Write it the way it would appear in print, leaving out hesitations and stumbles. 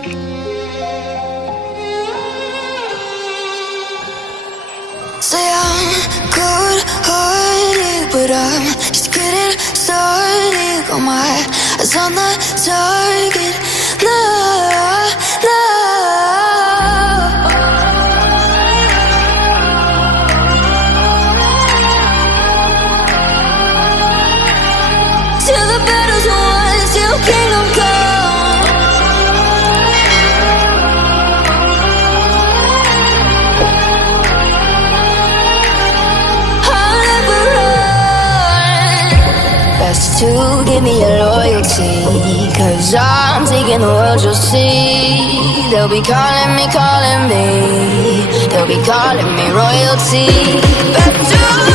Say I'm good-hearted, but I'm just getting started. Got my eyes on the target. No, no. Till the battle's won, till kingdom come. Best to give me your loyalty, 'cause I'm taking the world, you'll see. They'll be calling me, they'll be calling me royalty. Best to